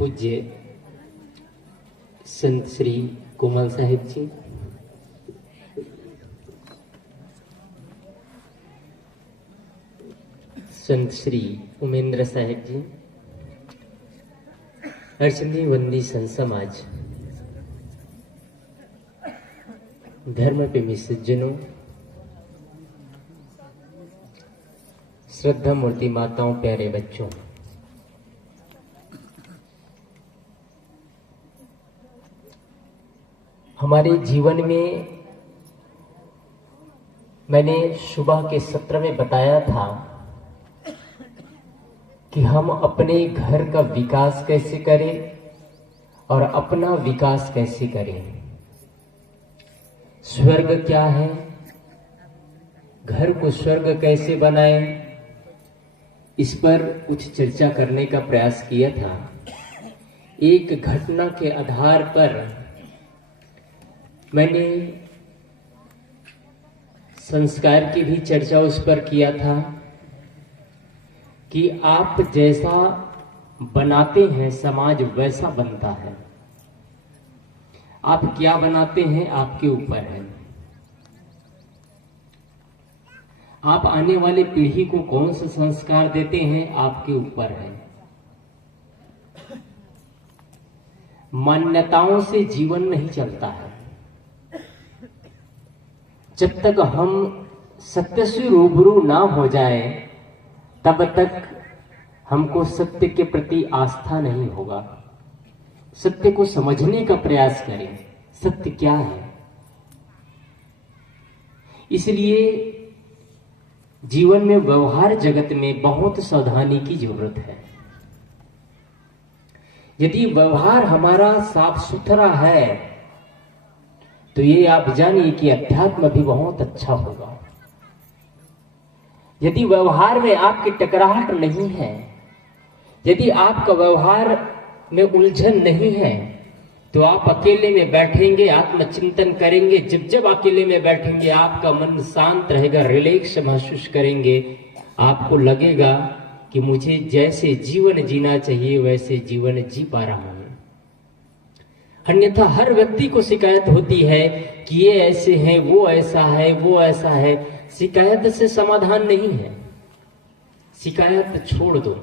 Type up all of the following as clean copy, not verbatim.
पूज्य संत श्री कोमल साहिब जी, संत श्री उमेंद्र साहिब जी, अर्चनी वंदी संत समाज, धर्म प्रेमी सज्जनों, श्रद्धा मूर्ति माताओं, प्यारे बच्चों, हमारे जीवन में मैंने सुबह के सत्र में बताया था कि हम अपने घर का विकास कैसे करें और अपना विकास कैसे करें। स्वर्ग क्या है, घर को स्वर्ग कैसे बनाएं, इस पर कुछ चर्चा करने का प्रयास किया था। एक घटना के आधार पर मैंने संस्कार की भी चर्चा उस पर किया था कि आप जैसा बनाते हैं समाज वैसा बनता है। आप क्या बनाते हैं आपके ऊपर है। आप आने वाली पीढ़ी को कौन सा संस्कार देते हैं आपके ऊपर है। मान्यताओं से जीवन नहीं चलता है। जब तक हम सत्य से रूबरू ना हो जाए तब तक हमको सत्य के प्रति आस्था नहीं होगा। सत्य को समझने का प्रयास करें, सत्य क्या है। इसलिए जीवन में व्यवहार जगत में बहुत सावधानी की जरूरत है। यदि व्यवहार हमारा साफ सुथरा है तो ये आप जानिए कि अध्यात्म भी बहुत अच्छा होगा। यदि व्यवहार में आपकी टकराहट नहीं है, यदि आपका व्यवहार में उलझन नहीं है, तो आप अकेले में बैठेंगे, आत्मचिंतन करेंगे। जब जब अकेले में बैठेंगे आपका मन शांत रहेगा, रिलैक्स महसूस करेंगे। आपको लगेगा कि मुझे जैसे जीवन जीना चाहिए वैसे जीवन जी पा रहा हूं। अन्यथा हर व्यक्ति को शिकायत होती है कि ये ऐसे हैं, वो ऐसा है, वो ऐसा है। शिकायत से समाधान नहीं है। शिकायत छोड़ दो।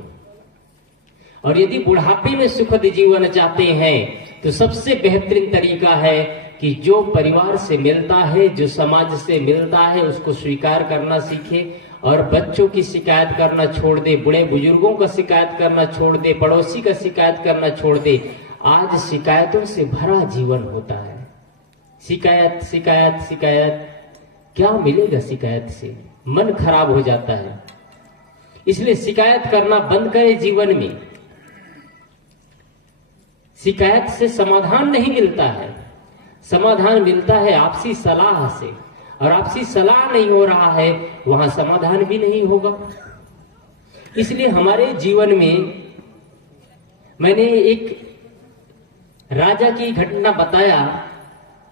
और यदि बुढ़ापे में सुखद जीवन चाहते हैं तो सबसे बेहतरीन तरीका है कि जो परिवार से मिलता है, जो समाज से मिलता है, उसको स्वीकार करना सीखे और बच्चों की शिकायत करना छोड़ दे, बूढ़े बुजुर्गों का शिकायत करना छोड़ दे, पड़ोसी का शिकायत करना छोड़ दे। आज शिकायतों से भरा जीवन होता है। शिकायत शिकायत शिकायत, क्या मिलेगा शिकायत से? मन खराब हो जाता है। इसलिए शिकायत करना बंद करें जीवन में। शिकायत से समाधान नहीं मिलता है। समाधान मिलता है आपसी सलाह से, और आपसी सलाह नहीं हो रहा है वहां समाधान भी नहीं होगा। इसलिए हमारे जीवन में मैंने एक राजा की घटना बताया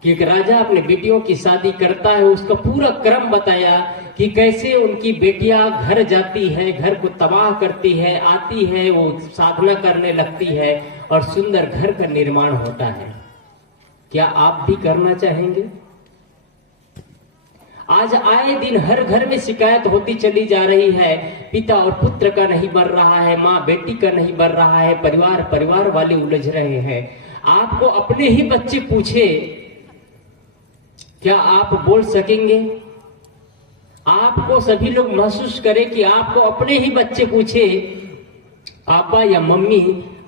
कि एक राजा अपने बेटियों की शादी करता है। उसका पूरा क्रम बताया कि कैसे उनकी बेटियां घर जाती है, घर को तबाह करती है, आती है, वो साधना करने लगती है और सुंदर घर का निर्माण होता है। क्या आप भी करना चाहेंगे? आज आए दिन हर घर में शिकायत होती चली जा रही है। पिता और पुत्र का नहीं बन रहा है, माँ बेटी का नहीं बन रहा है, परिवार वाले उलझ रहे हैं। आपको अपने ही बच्चे पूछे, क्या आप बोल सकेंगे? आपको सभी लोग महसूस करें कि आपको अपने ही बच्चे पूछे, पापा या मम्मी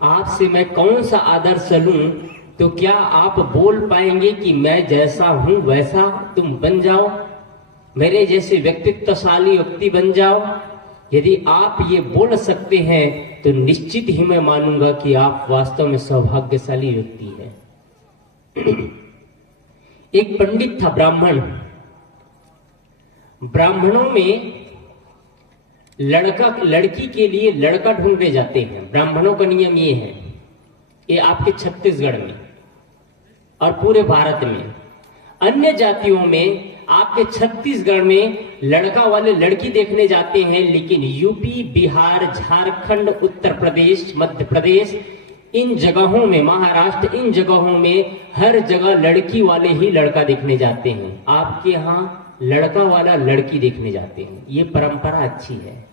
आपसे मैं कौन सा आदर्श लूं, तो क्या आप बोल पाएंगे कि मैं जैसा हूं वैसा तुम बन जाओ, मेरे जैसे व्यक्तित्वशाली व्यक्ति बन जाओ? यदि आप ये बोल सकते हैं तो निश्चित ही मैं मानूंगा कि आप वास्तव में सौभाग्यशाली व्यक्ति हैं। एक पंडित था, ब्राह्मण। ब्राह्मणों में लड़की के लिए लड़का ढूंढने जाते हैं। ब्राह्मणों का नियम ये है, ये आपके छत्तीसगढ़ में और पूरे भारत में। अन्य जातियों में आपके छत्तीसगढ़ में लड़का वाले लड़की देखने जाते हैं, लेकिन यूपी, बिहार, झारखंड, उत्तर प्रदेश, मध्य प्रदेश, इन जगहों में, महाराष्ट्र, इन जगहों में हर जगह लड़की वाले ही लड़का देखने जाते हैं। आपके यहाँ लड़का वाला लड़की देखने जाते हैं। ये परंपरा अच्छी है।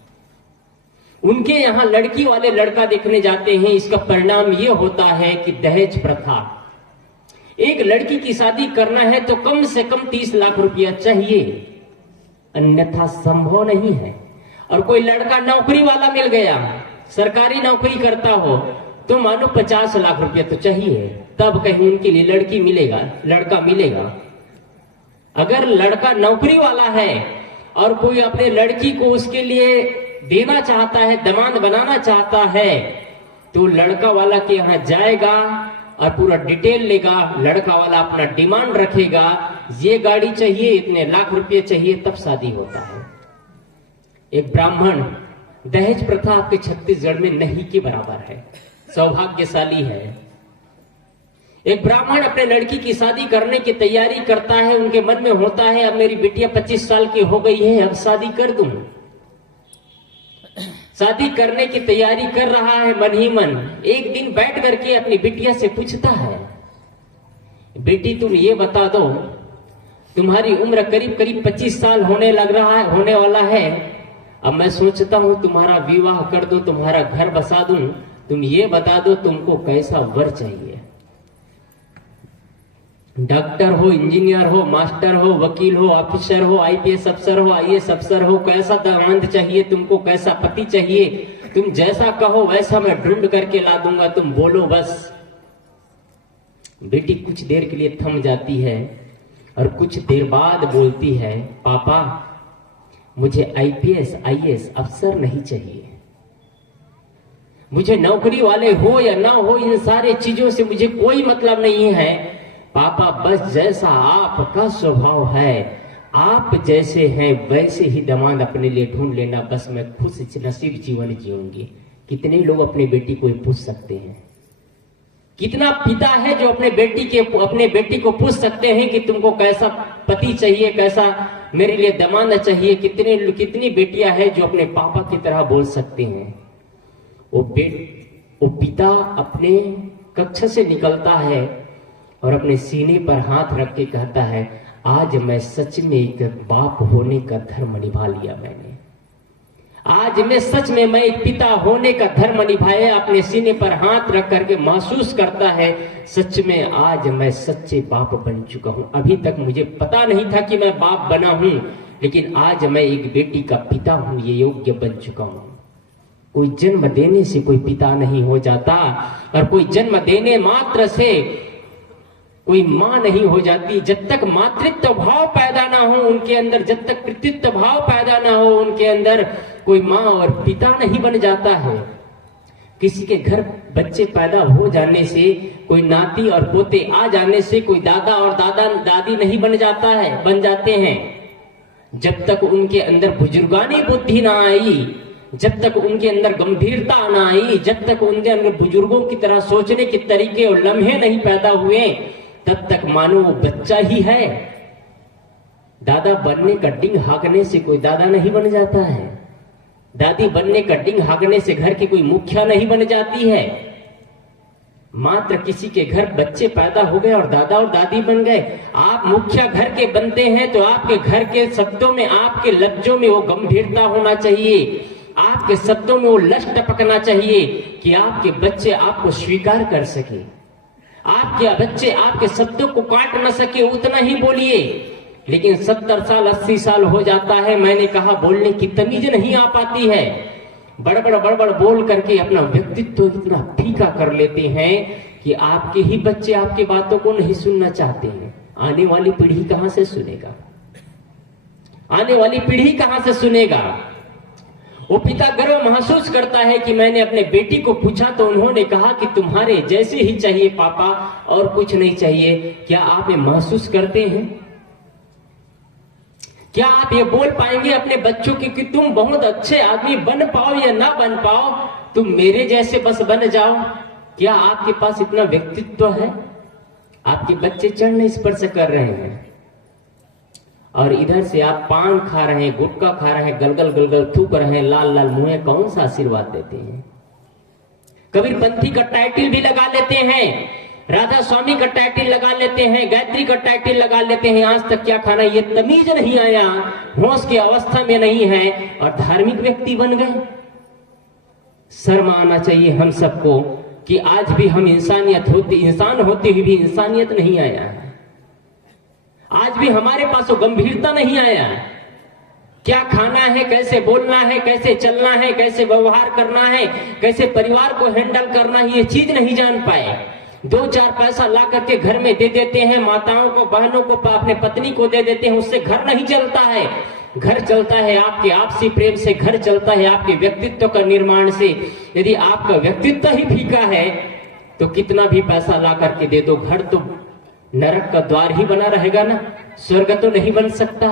उनके यहाँ लड़की वाले लड़का देखने जाते हैं। इसका परिणाम ये होता है कि दहेज प्रथा। एक लड़की की शादी करना है तो कम से कम 30 लाख रुपया चाहिए, अन्यथा संभव नहीं है। और कोई लड़का नौकरी वाला मिल गया, सरकारी नौकरी करता हो, तो मानो 50 लाख रुपया तो चाहिए, तब कहीं उनके लिए लड़की मिलेगा, लड़का मिलेगा। अगर लड़का नौकरी वाला है और कोई अपने लड़की को उसके लिए देना चाहता है, दामाद बनाना चाहता है, तो लड़का वाला के यहाँ जाएगा और पूरा डिटेल लेगा। लड़का वाला अपना डिमांड रखेगा, ये गाड़ी चाहिए, इतने लाख रुपए चाहिए, तब शादी होता है। एक ब्राह्मण, दहेज प्रथा आपके छत्तीसगढ़ में नहीं के बराबर है, सौभाग्यशाली है। एक ब्राह्मण अपने लड़की की शादी करने की तैयारी करता है। उनके मन में होता है, अब मेरी बिटिया 25 साल की हो गई है, अब शादी कर दूं। शादी करने की तैयारी कर रहा है मन ही मन। एक दिन बैठ करके अपनी बिटिया से पूछता है, बेटी तुम ये बता दो, तुम्हारी उम्र करीब करीब 25 साल होने वाला है। अब मैं सोचता हूं तुम्हारा विवाह कर दो, तुम्हारा घर बसा दूं। तुम ये बता दो तुमको कैसा वर चाहिए। डॉक्टर हो, इंजीनियर हो, मास्टर हो, वकील हो, ऑफिसर हो, आईपीएस अफसर हो, आईएएस अफसर हो, कैसा दामाद चाहिए तुमको, कैसा पति चाहिए, तुम जैसा कहो वैसा मैं ढूंढ करके ला दूंगा, तुम बोलो बस। बेटी कुछ देर के लिए थम जाती है और कुछ देर बाद बोलती है, पापा मुझे आईपीएस आईएएस अफसर नहीं चाहिए, मुझे नौकरी वाले हो या ना हो, इन सारे चीजों से मुझे कोई मतलब नहीं है। पापा बस जैसा आपका स्वभाव है, आप जैसे हैं वैसे ही दामाद अपने लिए ढूंढ लेना, बस मैं खुश नसीब जीवन जीऊंगी। कितने लोग अपनी बेटी को पूछ सकते हैं? कितना पिता है जो अपने बेटी को पूछ सकते हैं कि तुमको कैसा पति चाहिए, कैसा मेरे लिए दामाद चाहिए? कितनी बेटियां हैं जो अपने पापा की तरह बोल सकते हैं? वो पिता अपने कक्ष से निकलता है और अपने सीने पर हाथ रख के कहता है, आज मैं सच में एक बाप होने का धर्म निभा लिया मैंने। आज मैं सच में मैं एक पिता होने का धर्म निभाया। अपने सीने पर हाथ रख करके महसूस करता है, सच में आज मैं सच्चे बाप बन चुका हूं। अभी तक मुझे पता नहीं था कि मैं बाप बना हूं, लेकिन आज मैं एक बेटी का पिता हूं, ये योग्य बन चुका हूं। कोई जन्म देने से कोई पिता नहीं हो जाता, और कोई जन्म देने मात्र से कोई मां नहीं हो जाती। जब तक मातृत्व भाव पैदा ना हो उनके अंदर, जब तक पितृत्व भाव पैदा ना हो उनके अंदर, कोई मां और पिता नहीं बन जाता है। किसी के घर बच्चे पैदा हो जाने से, कोई नाती और पोते आ जाने से कोई दादा और दादी नहीं बन जाते हैं। जब तक उनके अंदर बुजुर्गानी बुद्धि ना आई, जब तक उनके अंदर गंभीरता ना आई, जब तक उनके अंदर बुजुर्गों की तरह सोचने के तरीके और लम्हे नहीं पैदा हुए, तब तक मानो वो बच्चा ही है। दादा बनने का डिंग हाँकने से कोई दादा नहीं बन जाता है। दादी बनने का डिंग हाँकने से घर की कोई मुखिया नहीं बन जाती है। मात्र किसी के घर बच्चे पैदा हो गए और दादा और दादी बन गए। आप मुखिया घर के बनते हैं तो आपके घर के शब्दों में, आपके लफ्जों में वो गंभीरता होना चाहिए, आपके शब्दों में वो लश टपकना चाहिए कि आपके बच्चे आपको स्वीकार कर सके, आपके बच्चे आपके शब्दों को काट न सके, उतना ही बोलिए। लेकिन 70 साल 80 साल हो जाता है, मैंने कहा बोलने की तमीज नहीं आ पाती है। बड़बड़ बोल करके अपना व्यक्तित्व इतना फीका कर लेते हैं कि आपके ही बच्चे आपकी बातों को नहीं सुनना चाहते हैं। आने वाली पीढ़ी कहां से सुनेगा? आने वाली पीढ़ी कहां से सुनेगा? वो पिता गर्व महसूस करता है कि मैंने अपने बेटी को पूछा तो उन्होंने कहा कि तुम्हारे जैसे ही चाहिए पापा, और कुछ नहीं चाहिए। क्या आप ये महसूस करते हैं? क्या आप ये बोल पाएंगे अपने बच्चों की कि तुम बहुत अच्छे आदमी बन पाओ या ना बन पाओ, तुम मेरे जैसे बस बन जाओ? क्या आपके पास इतना व्यक्तित्व है? आपके बच्चे चढ़ने स्पर्श कर रहे हैं और इधर से आप पान खा रहे हैं, गुटखा खा रहे हैं, गलगल गलगल थूक रहे हैं, लाल लाल मुंह, कौन सा आशीर्वाद देते हैं? कबीरपंथी का टाइटल भी लगा लेते हैं, राधा स्वामी का टाइटल लगा लेते हैं, गायत्री का टाइटल लगा लेते हैं। आज तक क्या खाना ये तमीज नहीं आया, होश की अवस्था में नहीं है और धार्मिक व्यक्ति बन गए। शर्म आना चाहिए हम सबको कि आज भी हम इंसान होते हुए भी इंसानियत नहीं आया है। आज भी हमारे पास वो गंभीरता नहीं आया। क्या खाना है, कैसे बोलना है, कैसे चलना है, कैसे व्यवहार करना है, कैसे परिवार को हैंडल करना है, ये चीज नहीं जान पाए। 2-4 पैसा ला करके घर में दे देते हैं, माताओं को, बहनों को, अपने पत्नी को दे देते हैं, उससे घर नहीं चलता है। घर चलता है आपके आपसी प्रेम से, घर चलता है आपके व्यक्तित्व का निर्माण से। यदि आपका व्यक्तित्व ही फीका है तो कितना भी पैसा ला करके दे दो, घर तो नरक का द्वार ही बना रहेगा ना, स्वर्ग तो नहीं बन सकता।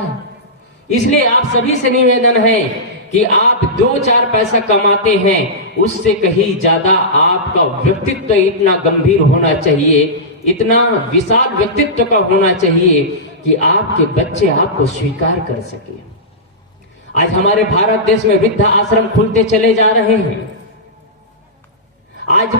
इसलिए आप सभी से निवेदन है कि आप 2-4 पैसा कमाते हैं, उससे कहीं ज्यादा आपका व्यक्तित्व इतना गंभीर होना चाहिए, इतना विशाल व्यक्तित्व का होना चाहिए कि आपके बच्चे आपको स्वीकार कर सके। आज हमारे भारत देश में वृद्ध आश्रम खुलते चले जा रहे हैं। आज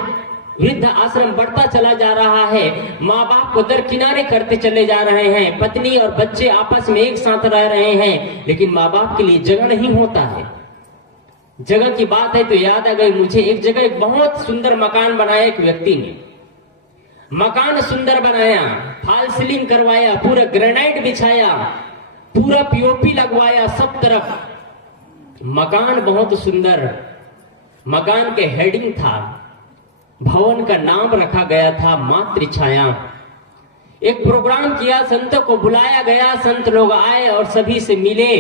वृद्ध आश्रम बढ़ता चला जा रहा है, माँ बाप को दरकिनारे करते चले जा रहे हैं, पत्नी और बच्चे आपस में एक साथ रह रहे हैं, लेकिन माँ बाप के लिए जगह नहीं होता है। जगह की बात है तो याद आ गई मुझे, एक जगह एक बहुत सुंदर मकान बनाया एक व्यक्ति ने। मकान सुंदर बनाया, फॉल सीलिंग करवाया, पूरा ग्रेनाइट बिछाया, पूरा पीओपी लगवाया, सब तरफ मकान बहुत सुंदर। मकान के हेडिंग था, भवन का नाम रखा गया था मातृ छाया। एक प्रोग्राम किया, संतों को बुलाया गया, संत लोग आए और सभी से मिले।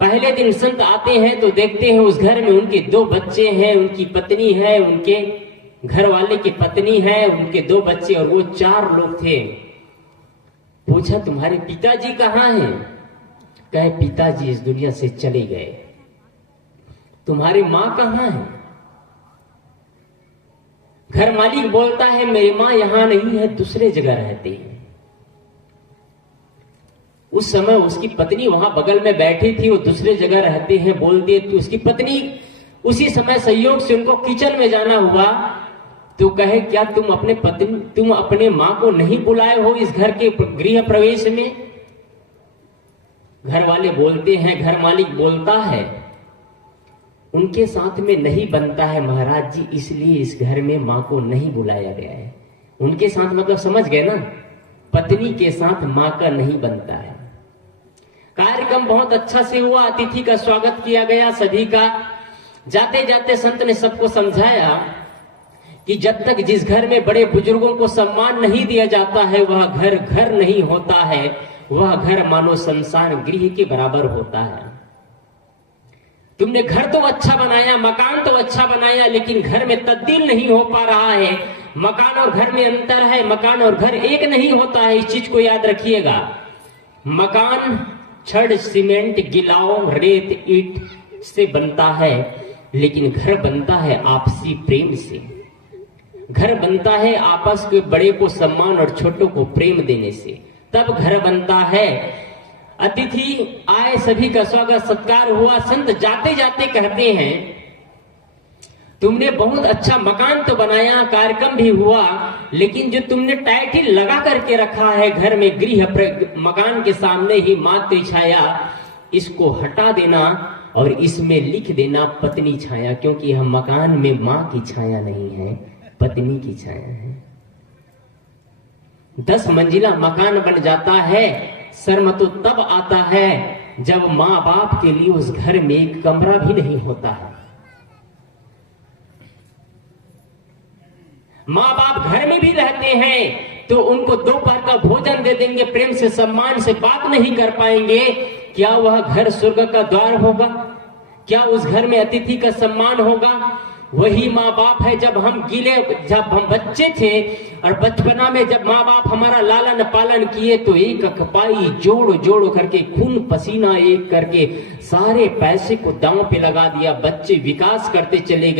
पहले दिन संत आते हैं तो देखते हैं उस घर में उनके 2 बच्चे हैं, उनकी पत्नी है, उनके घर वाले की पत्नी है, उनके 2 बच्चे और वो 4 लोग थे। पूछा तुम्हारे पिताजी कहाँ हैं? कहे पिताजी इस दुनिया से चले गए। तुम्हारी माँ कहाँ है? घर मालिक बोलता है मेरी माँ यहाँ नहीं है, दूसरे जगह रहती है। उस समय उसकी पत्नी वहां बगल में बैठी थी, वो दूसरे जगह रहते हैं बोल दिए तो उसकी पत्नी उसी समय संयोग से उनको किचन में जाना हुआ तो कहे क्या तुम अपने माँ को नहीं बुलाए हो इस घर के गृह प्रवेश में? घर वाले बोलते हैं, घर मालिक बोलता है उनके साथ में नहीं बनता है महाराज जी, इसलिए इस घर में माँ को नहीं बुलाया गया है। उनके साथ मतलब समझ गए ना, पत्नी के साथ माँ का नहीं बनता है। कार्यक्रम बहुत अच्छा से हुआ, अतिथि का स्वागत किया गया सभी का। जाते जाते संत ने सबको समझाया कि जब तक जिस घर में बड़े बुजुर्गों को सम्मान नहीं दिया जाता है वह घर घर नहीं होता है, वह घर मानो संसार गृह के बराबर होता है। तुमने घर तो अच्छा बनाया, मकान तो अच्छा बनाया, लेकिन घर में तब्दील नहीं हो पा रहा है। मकान और घर में अंतर है, मकान और घर एक नहीं होता है, इस चीज को याद रखिएगा। मकान छड़, सीमेंट, गिलाव, रेत, ईंट से बनता है, लेकिन घर बनता है आपसी प्रेम से। घर बनता है आपस के बड़े को सम्मान और छोटों को प्रेम देने से, तब घर बनता है। अतिथि आए, सभी का स्वागत सत्कार हुआ। संत जाते जाते कहते हैं तुमने बहुत अच्छा मकान तो बनाया, कार्यक्रम भी हुआ, लेकिन जो तुमने टाइटल लगा करके रखा है घर में गृह मकान के सामने ही मातृ छाया, इसको हटा देना और इसमें लिख देना पत्नी छाया, क्योंकि हम मकान में माँ की छाया नहीं है, पत्नी की छाया है। 10 मंजिला मकान बन जाता है, शर्म तो तब आता है जब माँ बाप के लिए उस घर में एक कमरा भी नहीं होता है। माँ बाप घर में भी रहते हैं तो उनको दोपहर का भोजन दे देंगे, प्रेम से सम्मान से बात नहीं कर पाएंगे, क्या वह घर स्वर्ग का द्वार होगा? क्या उस घर में अतिथि का सम्मान होगा? वही माँ बाप है। जब हम बच्चे थे और बचपना में जब माँ बाप हमारा लालन पालन किए तो एक कपाई जोड़ जोड़ करके, खून पसीना एक करके सारे पैसे को दांव पे लगा दिया। बच्चे विकास करते चले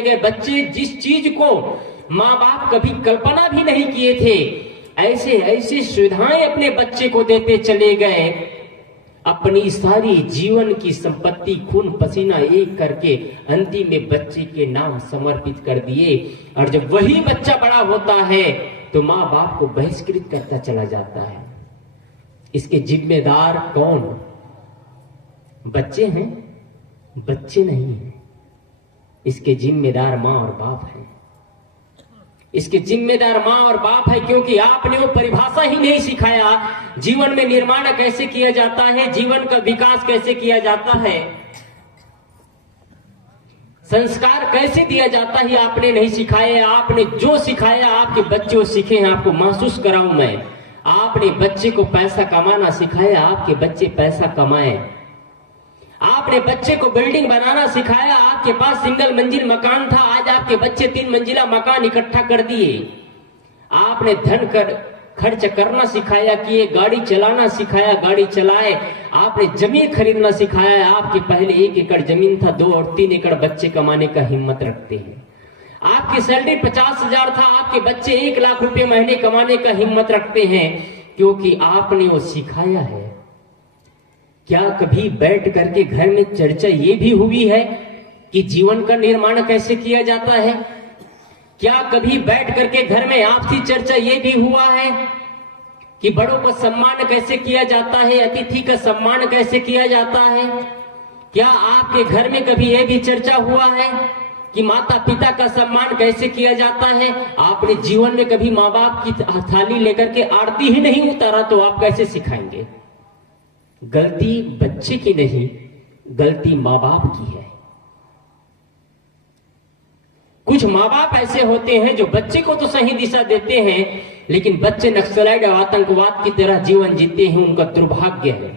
गए, बच्चे जिस चीज को माँ बाप कभी कल्पना भी नहीं किए थे, ऐसे ऐसे सुविधाएं अपने बच्चे को देते चले गए। अपनी सारी जीवन की संपत्ति खून पसीना एक करके अंतिम में बच्चे के नाम समर्पित कर दिए। और जब वही बच्चा बड़ा होता है तो माँ बाप को बहिष्कृत करता चला जाता है। इसके जिम्मेदार कौन? बच्चे हैं? बच्चे नहीं हैं। इसके जिम्मेदार माँ और बाप हैं। इसके जिम्मेदार माँ और बाप है, क्योंकि आपने वो परिभाषा ही नहीं सिखाया जीवन में निर्माण कैसे किया जाता है, जीवन का विकास कैसे किया जाता है, संस्कार कैसे दिया जाता है, आपने नहीं सिखाया। आपने जो सिखाया आपके बच्चे वो सीखे हैं। आपको महसूस कराऊं मैं, आपने बच्चे को पैसा कमाना सिखाया, आपके बच्चे पैसा कमाए। आपने बच्चे को बिल्डिंग बनाना सिखाया, आपके पास सिंगल मंजिल मकान था, आज आपके बच्चे 3 मंजिला मकान इकट्ठा कर दिए। आपने धन खर्च करना सिखाया, कि ये गाड़ी चलाना सिखाया, गाड़ी चलाए। आपने जमीन खरीदना सिखाया, आपके पहले 1 एकड़ जमीन था, 2 और 3 एकड़ बच्चे कमाने का हिम्मत रखते हैं। आपकी सैलरी 50,000 था, आपके बच्चे 1 लाख रुपए महीने कमाने का हिम्मत रखते हैं, क्योंकि आपने वो सिखाया है। क्या कभी बैठ करके घर में चर्चा ये भी हुई है कि जीवन का निर्माण कैसे किया जाता है? क्या कभी बैठ करके घर में आपसी चर्चा ये भी हुआ है कि बड़ों का सम्मान कैसे किया जाता है, अतिथि का सम्मान कैसे किया जाता है? क्या आपके घर में कभी ये भी चर्चा हुआ है कि माता पिता का सम्मान कैसे किया जाता है? आपने जीवन में कभी माँ बाप की थाली लेकर के आरती ही नहीं उतारा तो आप कैसे सिखाएंगे? गलती बच्चे की नहीं, गलती माँ बाप की है। कुछ माँ बाप ऐसे होते हैं जो बच्चे को तो सही दिशा देते हैं, लेकिन बच्चे नक्सलाइट और आतंकवाद की तरह जीवन जीते हैं, उनका दुर्भाग्य है।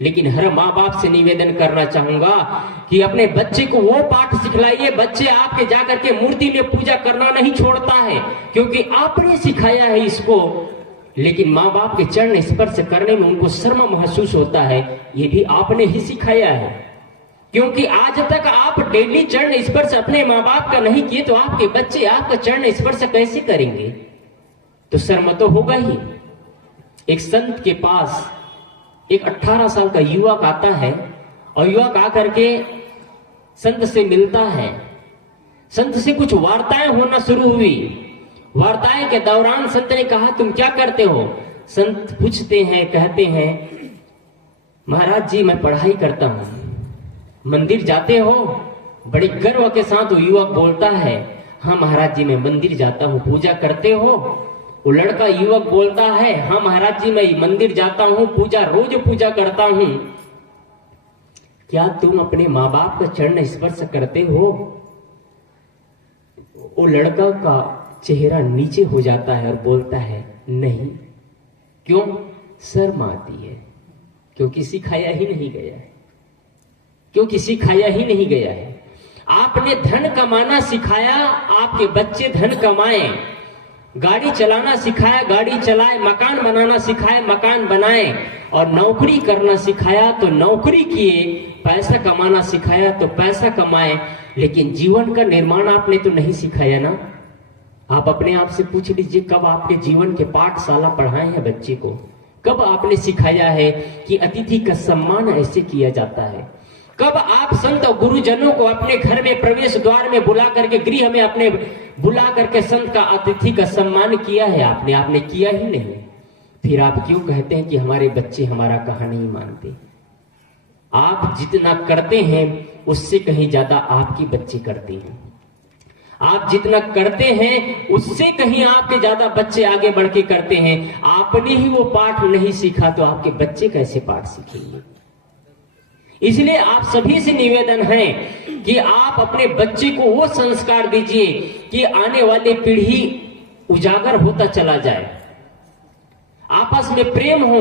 लेकिन हर माँ बाप से निवेदन करना चाहूंगा कि अपने बच्चे को वो पाठ सिखलाइए। बच्चे आपके जाकर के मूर्ति में पूजा करना नहीं छोड़ता है, क्योंकि आपने सिखाया है इसको। लेकिन माँ बाप के चरण स्पर्श करने में उनको शर्म महसूस होता है, ये भी आपने ही सिखाया है। क्योंकि आज तक आप डेली चरण स्पर्श अपने माँ बाप का नहीं किए तो आपके बच्चे आपका चरण स्पर्श कैसे करेंगे? तो शर्म तो होगा ही। एक संत के पास एक 18 साल का युवक आता है और युवक आकर के संत से मिलता है। संत से कुछ वार्ताएं होना शुरू हुई। वार्ताएं के दौरान संत ने कहा, तुम क्या करते हो? संत पूछते हैं, कहते हैं, महाराज जी मैं पढ़ाई करता हूं। मंदिर जाते हो? बड़े गर्व के साथ वो युवक बोलता है, हाँ महाराज जी मैं मंदिर जाता हूँ। पूजा करते हो? वो लड़का युवक बोलता है, हाँ महाराज जी मैं मंदिर जाता हूँ, पूजा रोज पूजा करता हूँ। क्या तुम अपने माँ बाप का चरण स्पर्श करते हो? वो लड़का का चेहरा नीचे हो जाता है और बोलता है, नहीं। क्यों? शर्म आती है, क्योंकि सिखाया ही नहीं गया है। क्योंकि सिखाया ही नहीं गया है। आपने धन कमाना सिखाया, आपके बच्चे धन कमाए। गाड़ी चलाना सिखाया, गाड़ी चलाए। मकान बनाना सिखाया, मकान बनाए। और नौकरी करना सिखाया तो नौकरी किए। पैसा कमाना सिखाया तो पैसा कमाए। लेकिन जीवन का निर्माण आपने तो नहीं सिखाया ना। आप अपने आप से पूछ लीजिए, कब आपके जीवन के पाठशाला पढ़ाए हैं बच्चे को? कब आपने सिखाया है कि अतिथि का सम्मान ऐसे किया जाता है? कब आप संत और गुरुजनों को अपने घर में प्रवेश द्वार में बुला करके, गृह में अपने बुला करके संत का अतिथि का सम्मान किया है? आपने किया ही नहीं। फिर आप क्यों कहते हैं कि हमारे बच्चे हमारा कहा नहीं मानते? आप जितना करते हैं उससे कहीं ज्यादा आपके बच्चे करते हैं। आप जितना करते हैं उससे कहीं आपके ज्यादा बच्चे आगे बढ़ के करते हैं। आपने ही वो पाठ नहीं सीखा तो आपके बच्चे कैसे पाठ सीखेंगे? इसलिए आप सभी से निवेदन है कि आप अपने बच्चे को वो संस्कार दीजिए कि आने वाली पीढ़ी उजागर होता चला जाए। आपस में प्रेम हो,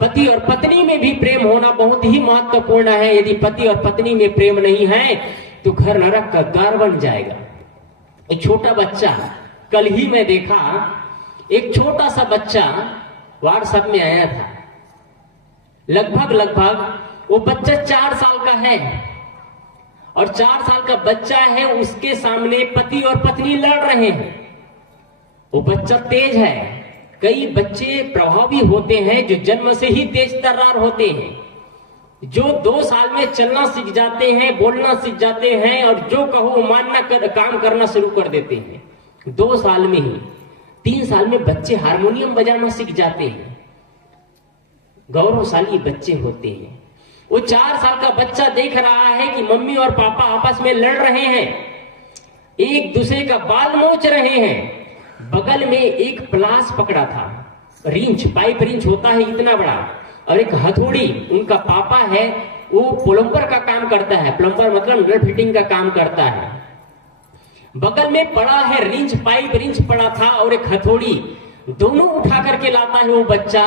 पति और पत्नी में भी प्रेम होना बहुत ही महत्वपूर्ण है। यदि पति और पत्नी में प्रेम नहीं है तो घर नरक का द्वार बन जाएगा। एक छोटा बच्चा, कल ही मैं देखा एक छोटा सा बच्चा व्हाट्सएप में आया था। लगभग वो बच्चा 4 साल का है और 4 साल का बच्चा है, उसके सामने पति और पत्नी लड़ रहे हैं। वो बच्चा तेज है। कई बच्चे प्रभावी होते हैं जो जन्म से ही तेज तर्रार होते हैं। जो 2 साल में चलना सीख जाते हैं, बोलना सीख जाते हैं और जो कहो मानना काम करना शुरू कर देते हैं 2 साल में ही। 3 साल में बच्चे हारमोनियम बजाना सीख जाते हैं, गौरवशाली बच्चे होते हैं। वो 4 साल का बच्चा देख रहा है कि मम्मी और पापा आपस में लड़ रहे हैं, एक दूसरे का बाल नोच रहे हैं। बगल में एक प्लास पकड़ा था, रिंच, पाइप रिंच होता है इतना बड़ा, और एक हथौड़ी। उनका पापा है वो प्लम्बर का काम करता है, प्लम्बर मतलब नट फिटिंग का काम करता है। बगल में पड़ा है रिंच, पाइप रिंच पड़ा था और एक हथौड़ी। दोनों उठा करके लाता है वो बच्चा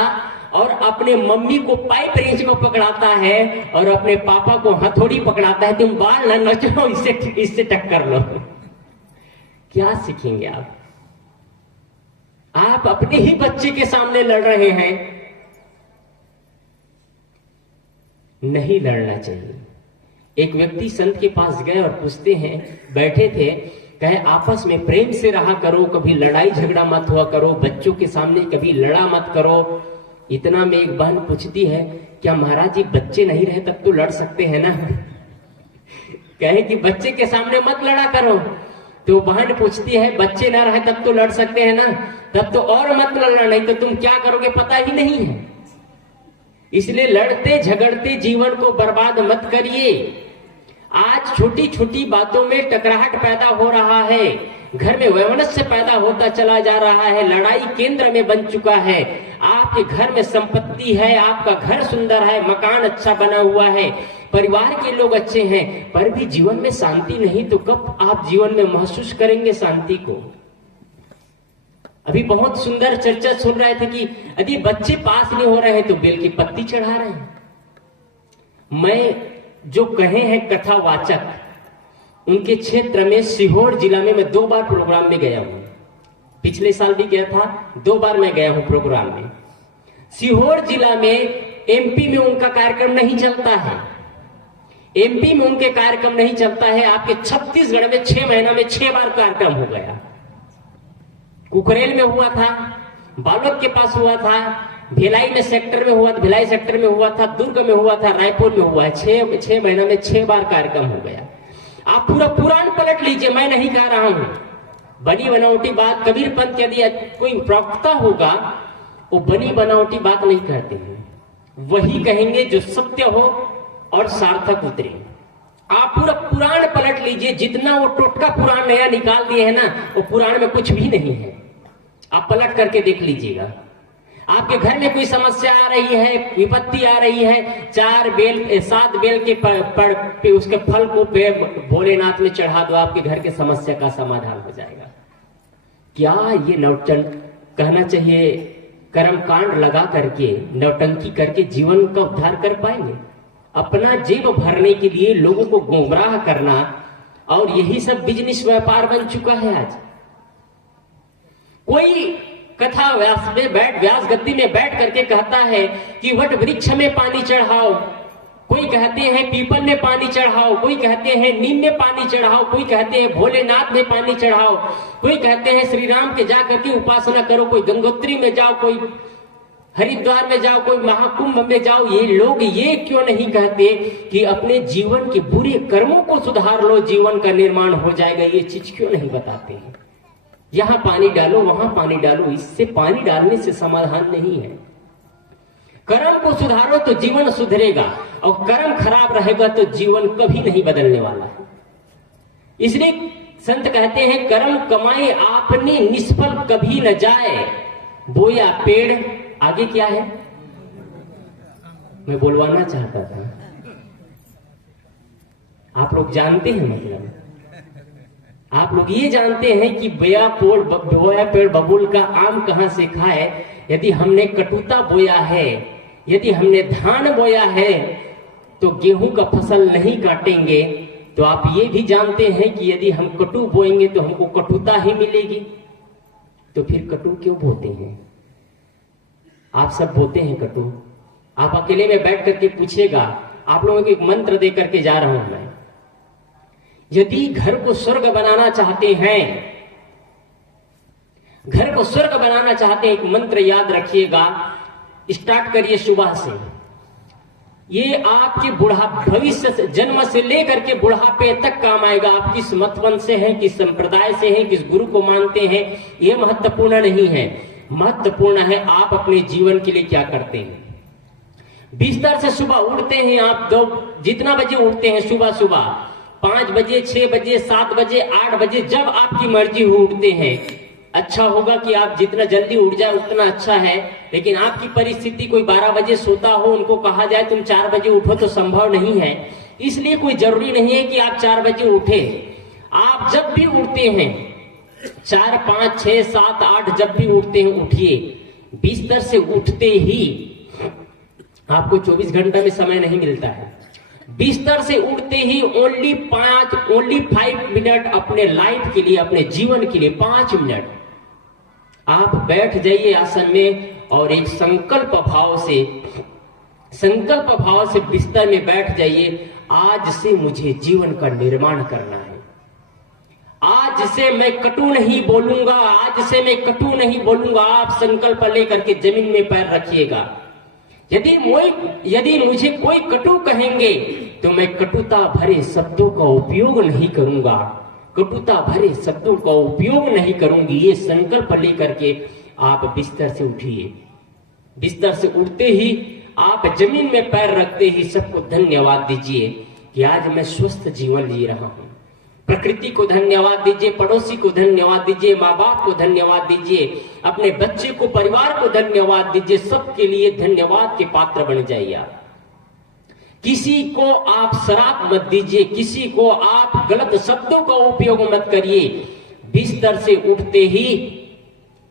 और अपने मम्मी को पाइप रिंच को पकड़ाता है और अपने पापा को हथौड़ी पकड़ाता है, तुम बाल न नचो, इससे टक्कर लो। क्या सीखेंगे आप? आप अपने ही बच्चे के सामने लड़ रहे हैं। नहीं लड़ना चाहिए। एक व्यक्ति संत के पास गए और पूछते हैं, बैठे थे, कहे आपस में प्रेम से रहा करो, कभी लड़ाई झगड़ा मत हुआ करो, बच्चों के सामने कभी लड़ा मत करो। इतना में एक बहन पूछती है, क्या महाराज जी बच्चे नहीं रहे तब तो लड़ सकते हैं ना? कहे कि बच्चे के सामने मत लड़ा करो। तो बहन पूछती है, बच्चे ना रहे तब तो लड़ सकते हैं ना? तब तो और मत लड़ना, नहीं तो तुम क्या करोगे पता ही नहीं है। इसलिए लड़ते झगड़ते जीवन को बर्बाद मत करिए। आज छोटी छोटी बातों में टकराहट पैदा हो रहा है, घर में वैमनस्य पैदा होता चला जा रहा है, लड़ाई केंद्र में बन चुका है। आपके घर में संपत्ति है, आपका घर सुंदर है, मकान अच्छा बना हुआ है, परिवार के लोग अच्छे हैं, पर भी जीवन में शांति नहीं, तो कब आप जीवन में महसूस करेंगे शांति को? अभी बहुत सुंदर चर्चा सुन रहे थे कि यदि बच्चे पास नहीं हो रहे हैं तो बेल की पत्ती चढ़ा रहे हैं। मैं जो कहे हैं कथावाचक, उनके क्षेत्र में सीहोर जिला में मैं 2 बार प्रोग्राम में गया हूं। पिछले साल भी गया था, 2 बार मैं गया हूं प्रोग्राम में। सीहोर जिला में एमपी में उनका कार्यक्रम नहीं चलता है, एमपी में उनके कार्यक्रम नहीं चलता है। आपके छत्तीसगढ़ में 6 महीना में 6 बार कार्यक्रम हो गया। कुकरेल में हुआ था, बालोद के पास हुआ था, भिलाई में सेक्टर में हुआ था, भिलाई सेक्टर में हुआ था, दुर्ग में हुआ था, रायपुर में हुआ है। 6 महीना में 6 बार कार्यक्रम हो गया। आप पूरा पुराण पलट लीजिए, मैं नहीं कह रहा हूं बनी बनावटी बात। कबीर पंथ यदि कोई प्रवक्ता होगा वो बनी बनावटी बात नहीं कहते हैं, वही कहेंगे जो सत्य हो और सार्थक उतरे। आप पूरा पुराण पलट लीजिए, जितना वो टोटका पुराण नया निकाल दिए है ना, वो पुराण में कुछ भी नहीं है। आप पलट करके देख लीजिएगा। आपके घर में कोई समस्या आ रही है, विपत्ति आ रही है, 7 बेल के उसके फल को भोलेनाथ में चढ़ा दो, आपके घर के समस्या का समाधान हो जाएगा। क्या ये नौटंक कहना चाहिए, कर्मकांड लगा करके नौटंकी करके जीवन का उद्धार कर पाएंगे? अपना जेब भरने के लिए लोगों को गुमराह करना, और यही सब बिजनेस व्यापार बन चुका है आज। कोई कथा व्यास गद्दी में बैठ करके कहता है कि वट वृक्ष में पानी चढ़ाओ, कोई कहते हैं पीपल में पानी चढ़ाओ, कोई कहते हैं नीम में पानी चढ़ाओ, कोई कहते हैं भोलेनाथ में पानी चढ़ाओ, कोई कहते हैं श्री राम के जा करके उपासना करो, कोई गंगोत्री में जाओ, कोई हरिद्वार में जाओ, कोई महाकुंभ में जाओ। ये लोग ये क्यों नहीं कहते कि अपने जीवन के बुरे कर्मों को सुधार लो, जीवन का निर्माण हो जाएगा? ये चीज क्यों नहीं बताते हैं? यहां पानी डालो, वहां पानी डालो, इससे पानी डालने से समाधान नहीं है। कर्म को सुधारो तो जीवन सुधरेगा, और कर्म खराब रहेगा तो जीवन कभी नहीं बदलने वाला है। इसलिए संत कहते हैं, कर्म कमाए आपने निष्फल कभी न जाए, बोया पेड़। आगे क्या है मैं बोलवाना चाहता था, आप लोग जानते हैं, मतलब आप लोग ये जानते हैं कि बोया पेड़ बबूल का आम कहां से खाए। यदि हमने कटुता बोया है, यदि हमने धान बोया है, तो गेहूं का फसल नहीं काटेंगे। तो आप ये भी जानते हैं कि यदि हम कटु बोएंगे तो हमको कटुता ही मिलेगी। तो फिर कटु क्यों बोते हैं? आप सब बोते हैं कटु। आप अकेले में बैठ करके पूछिएगा। आप लोगों को एक मंत्र दे करके जा रहा हूं मैं। यदि घर को स्वर्ग बनाना चाहते हैं, घर को स्वर्ग बनाना चाहते हैं, एक मंत्र याद रखिएगा, स्टार्ट करिए सुबह से। ये आपके भविष्य से, जन्म से लेकर के बुढ़ापे तक काम आएगा। आप किस मत वंश से हैं, किस संप्रदाय से हैं, किस गुरु को मानते हैं, ये महत्वपूर्ण नहीं है। महत्वपूर्ण है आप अपने जीवन के लिए क्या करते हैं। बिस्तर से सुबह उठते हैं आप, जितना बजे उठते हैं सुबह सुबह, 5 बजे, 6 बजे, 7 बजे, 8 बजे, जब आपकी मर्जी हो उठते हैं। अच्छा होगा कि आप जितना जल्दी उठ जाए उतना अच्छा है, लेकिन आपकी परिस्थिति कोई 12 बजे सोता हो, उनको कहा जाए तुम 4 बजे उठो तो संभव नहीं है। इसलिए कोई जरूरी नहीं है कि आप 4 बजे उठे। आप जब भी उठते हैं 4, 5, 6, 7, 8 जब भी उठते हैं उठिए। बिस्तर से उठते ही आपको 24 घंटा में समय नहीं मिलता है। बिस्तर से उठते ही ओनली 5 मिनट अपने लाइफ के लिए, अपने जीवन के लिए 5 मिनट आप बैठ जाइए आसन में और एक संकल्प भाव से बिस्तर में बैठ जाइए। आज से मुझे जीवन का निर्माण करना है। आज से मैं कटु नहीं बोलूंगा, आज से मैं कटु नहीं बोलूंगा। आप संकल्प लेकर के जमीन में पैर रखिएगा। यदि मुझे कोई कटु कहेंगे तो मैं कटुता भरे शब्दों का उपयोग नहीं करूंगा, कटुता भरे शब्दों का उपयोग नहीं करूंगी। ये संकल्प लेकर के आप बिस्तर से उठिए। बिस्तर से उठते ही आप जमीन में पैर रखते ही सबको धन्यवाद दीजिए कि आज मैं स्वस्थ जीवन जी रहा हूं। प्रकृति को धन्यवाद दीजिए, पड़ोसी को धन्यवाद दीजिए, माँ बाप को धन्यवाद दीजिए, अपने बच्चे को, परिवार को धन्यवाद दीजिए। सबके लिए धन्यवाद के पात्र बन जाइए आप। किसी को आप शराब मत दीजिए, किसी को आप गलत शब्दों का उपयोग मत करिए। बिस्तर से उठते ही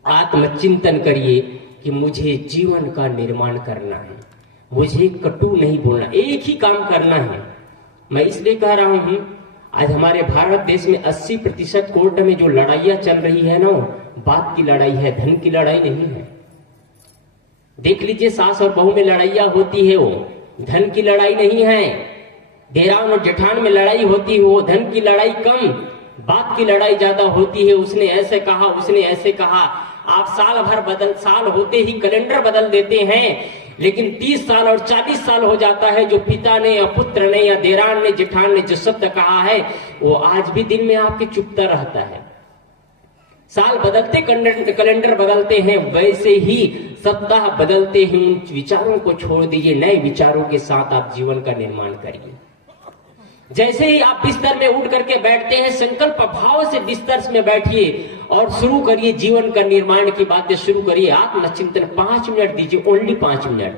आत्मचिंतन करिए कि मुझे जीवन का निर्माण करना है, मुझे कटु नहीं बोलना, एक ही काम करना है। मैं इसलिए कह रहा हूं, आज हमारे भारत देश में 80% कोर्ट में जो लड़ाइयां चल रही है ना, बात की लड़ाई है, धन की लड़ाई नहीं है। देख लीजिए, सास और बहू में लड़ाइयां होती है, वो धन की लड़ाई नहीं है। देरान और जेठान में लड़ाई होती है, वो धन की लड़ाई कम, बात की लड़ाई ज्यादा होती है। उसने ऐसे कहा, उसने ऐसे कहा। आप साल होते ही कैलेंडर बदल देते हैं, लेकिन 30 साल और 40 साल हो जाता है। जो पिता ने या पुत्र ने या देरान ने, जेठान ने जो शब्द कहा है, वो आज भी दिल में आपके चुभता रहता है। साल बदलते कैलेंडर बदलते हैं, वैसे ही सप्ताह बदलते ही उन विचारों को छोड़ दीजिए, नए विचारों के साथ आप जीवन का निर्माण करिए। जैसे ही आप बिस्तर में उठ करके बैठते हैं, संकल्प भाव से बिस्तर में बैठिए और शुरू करिए जीवन का निर्माण की बातें शुरू करिए। आत्मचिंतन 5 मिनट दीजिए, ओनली 5 मिनट,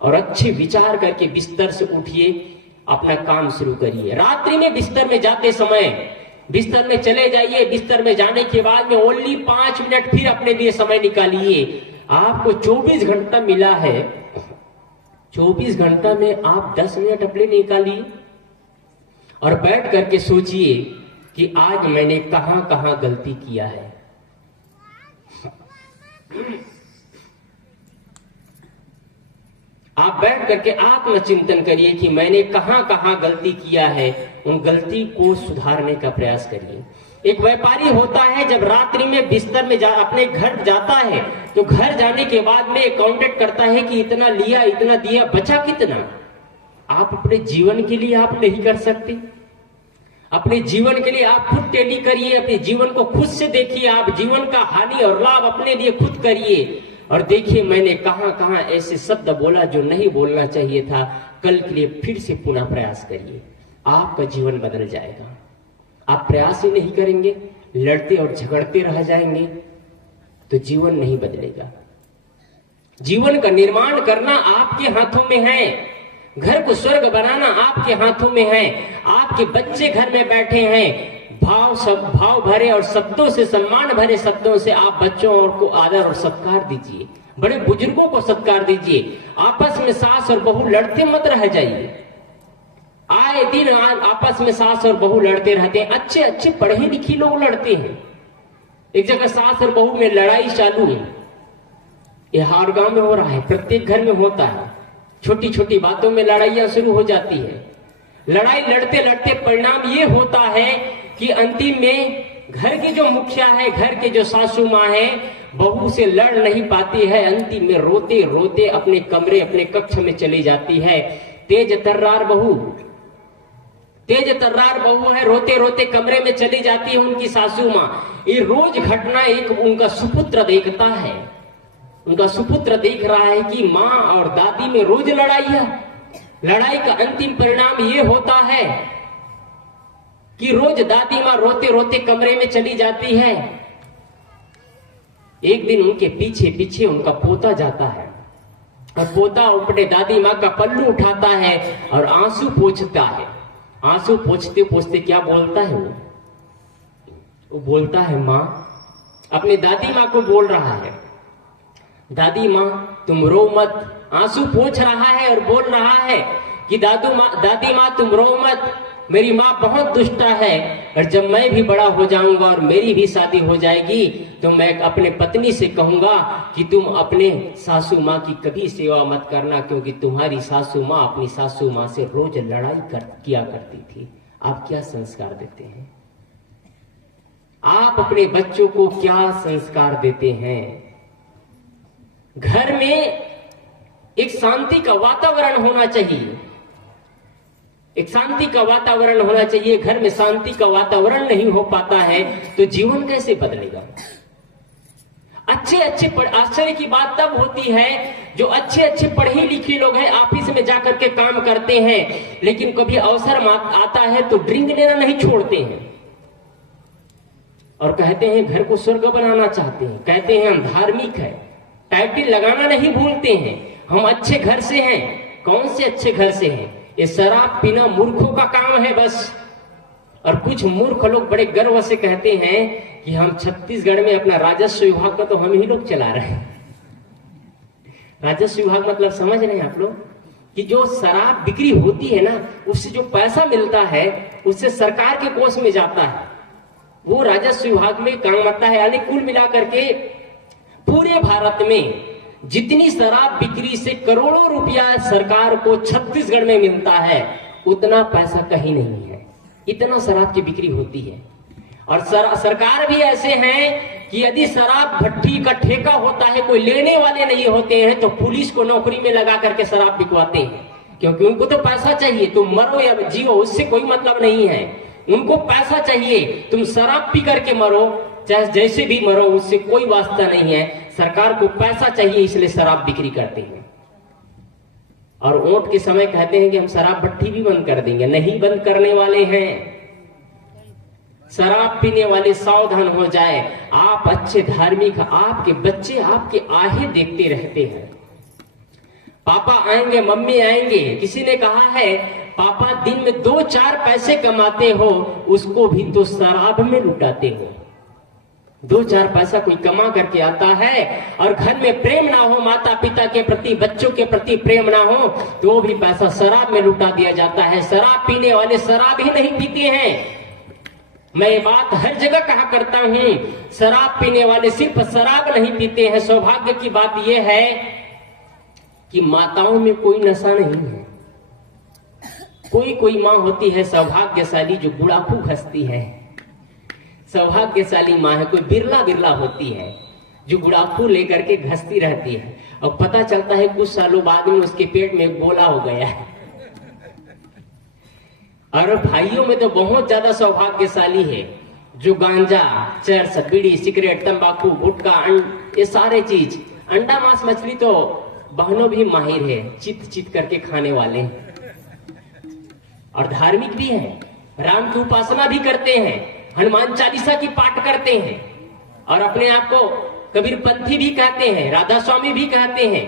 और अच्छे विचार करके बिस्तर से उठिए, अपना काम शुरू करिए। रात्रि में बिस्तर में जाते समय बिस्तर में चले जाइए। बिस्तर में जाने के बाद में ओनली 5 मिनट फिर अपने लिए समय निकालिए। आपको 24 घंटा मिला है, 24 घंटा में आप 10 मिनट अपने निकालिए और बैठ करके सोचिए कि आज मैंने कहां कहां गलती किया है। आप बैठ करके आत्मचिंतन करिए कि मैंने कहां कहां गलती किया है, उन गलती को सुधारने का प्रयास करिए। एक व्यापारी होता है, जब रात्रि में बिस्तर में अपने घर जाता है तो घर जाने के बाद में काउंटेट करता है कि इतना लिया, इतना दिया, बचा कितना। आप अपने जीवन के लिए आप नहीं कर सकते। अपने जीवन के लिए आप खुद टेली करिए, अपने जीवन को खुद से देखिए। आप जीवन का हानि और लाभ अपने लिए खुद करिए और देखिए मैंने कहां कहां ऐसे शब्द बोला जो नहीं बोलना चाहिए था। कल के लिए फिर से पुनः प्रयास करिए, आपका जीवन बदल जाएगा। आप प्रयास ही नहीं करेंगे, लड़ते और झगड़ते रह जाएंगे तो जीवन नहीं बदलेगा। जीवन का निर्माण करना आपके हाथों में है। घर को स्वर्ग बनाना आपके हाथों में है। आपके बच्चे घर में बैठे हैं, भाव भरे और शब्दों से, सम्मान भरे शब्दों से आप बच्चों को आदर और सत्कार दीजिए। बड़े बुजुर्गों को सत्कार दीजिए। आपस में सास और बहू लड़ते मत रह जाइए। आए दिन आपस में सास और बहू लड़ते रहते हैं। अच्छे अच्छे पढ़े लिखे लोग लड़ते हैं। एक जगह सास और बहू में लड़ाई चालू है, ये हर गांव में हो रहा है, प्रत्येक घर में होता है। छोटी छोटी बातों में लड़ाइयां शुरू हो जाती है। लड़ाई लड़ते लड़ते परिणाम ये होता है कि अंतिम में घर की जो मुखिया है, घर के जो सासू माँ है, बहू से लड़ नहीं पाती है। अंतिम में रोते रोते अपने कमरे, अपने कक्ष में चली जाती है। तेज तर्रार बहू है, रोते रोते कमरे में चली जाती है उनकी सासू माँ। ये रोज घटना एक उनका सुपुत्र देखता है। उनका सुपुत्र देख रहा है कि माँ और दादी में रोज लड़ाई है। लड़ाई का अंतिम परिणाम ये होता है कि रोज दादी माँ रोते रोते कमरे में चली जाती है। एक दिन उनके पीछे पीछे उनका पोता जाता है और पोता अपने दादी माँ का पल्लू उठाता है और आंसू पोंछता है। आंसू पोंछते पोंछते क्या बोलता है वो बोलता है, माँ, अपनी दादी माँ को बोल रहा है, दादी माँ तुम रो मत। आंसू पोंछ रहा है और बोल रहा है कि दादी माँ तुम रो मत, मेरी माँ बहुत दुष्टा है और जब मैं भी बड़ा हो जाऊंगा और मेरी भी शादी हो जाएगी तो मैं अपने पत्नी से कहूंगा कि तुम अपने सासू माँ की कभी सेवा मत करना, क्योंकि तुम्हारी सासू माँ अपनी सासू माँ से रोज लड़ाई किया करती थी। आप क्या संस्कार देते हैं? आप अपने बच्चों को क्या संस्कार देते हैं? घर में एक शांति का वातावरण होना चाहिए। एक शांति का वातावरण होना चाहिए। घर में शांति का वातावरण नहीं हो पाता है तो जीवन कैसे बदलेगा? आश्चर्य की बात तब होती है जो अच्छे पढ़े लिखे लोग हैं, ऑफिस में जाकर के काम करते हैं, लेकिन कभी अवसर आता है तो ड्रिंक लेना नहीं छोड़ते हैं और कहते हैं घर को स्वर्ग बनाना चाहते हैं। कहते हैं हम धार्मिक है, टाइटल लगाना नहीं भूलते हैं, हम अच्छे घर से हैं। कौन से अच्छे घर से हैं? ये शराब पीना मूर्खों का काम है बस। और कुछ मूर्ख लोग बड़े गर्व से कहते हैं कि हम छत्तीसगढ़ में अपना राजस्व विभाग का तो हम ही लोग चला रहे हैं। राजस्व विभाग मतलब समझ रहे हैं आप लोग कि जो शराब बिक्री होती है ना, उससे जो पैसा मिलता है उससे सरकार के कोष में जाता है, वो राजस्व विभाग में काम आता है। यानी कुल मिलाकर के पूरे भारत में जितनी शराब बिक्री से करोड़ों रुपया सरकार को छत्तीसगढ़ में मिलता है, उतना पैसा कहीं नहीं है। इतना शराब की बिक्री होती है। और सरकार भी ऐसे हैं कि यदि शराब भट्टी का ठेका होता है, कोई लेने वाले नहीं होते हैं, तो पुलिस को नौकरी में लगा करके शराब बिकवाते हैं, क्योंकि उनको तो पैसा चाहिए। तुम मरो या जियो उससे कोई मतलब नहीं है, उनको पैसा चाहिए। तुम शराब पी करके मरो चाहे जैसे भी मरो, उससे कोई वास्ता नहीं है। सरकार को पैसा चाहिए, इसलिए शराब बिक्री करते हैं। और वोट के समय कहते हैं कि हम शराब भट्टी भी बंद कर देंगे। नहीं बंद करने वाले हैं। शराब पीने वाले सावधान हो जाए। आप अच्छे धार्मिक, आपके बच्चे आपके आहे देखते रहते हैं। पापा आएंगे, मम्मी आएंगे। किसी ने कहा है पापा दिन में 2-4 पैसे कमाते हो, उसको भी तो शराब में लुटाते हो। 2-4 पैसा कोई कमा करके आता है और घर में प्रेम ना हो, माता पिता के प्रति, बच्चों के प्रति प्रेम ना हो, तो वो भी पैसा शराब में लुटा दिया जाता है। शराब पीने वाले शराब ही नहीं पीते हैं। मैं ये बात हर जगह कहा करता हूं, शराब पीने वाले सिर्फ शराब नहीं पीते हैं। सौभाग्य की बात यह है कि माताओं में कोई नशा नहीं है। कोई माँ होती है सौभाग्यशाली जो गुड़ाखू घसती है। सौभाग्यशाली माँ है, कोई बिरला होती है जो गुड़ाखू लेकर के घसती रहती है और पता चलता है कुछ सालों बाद में उसके पेट में गोला हो गया है। और भाइयों में तो बहुत ज्यादा सौभाग्यशाली है जो गांजा, चरस, बीड़ी, सिगरेट, तंबाकू, गुटखा, ये सारे चीज, अंडा, मांस, मछली तो बहनों भी माहिर है, चित करके खाने वाले हैं। और धार्मिक भी है, राम की उपासना भी करते हैं, हनुमान चालीसा की पाठ करते हैं और अपने आप को कबीरपंथी भी कहते हैं, राधा स्वामी भी कहते हैं।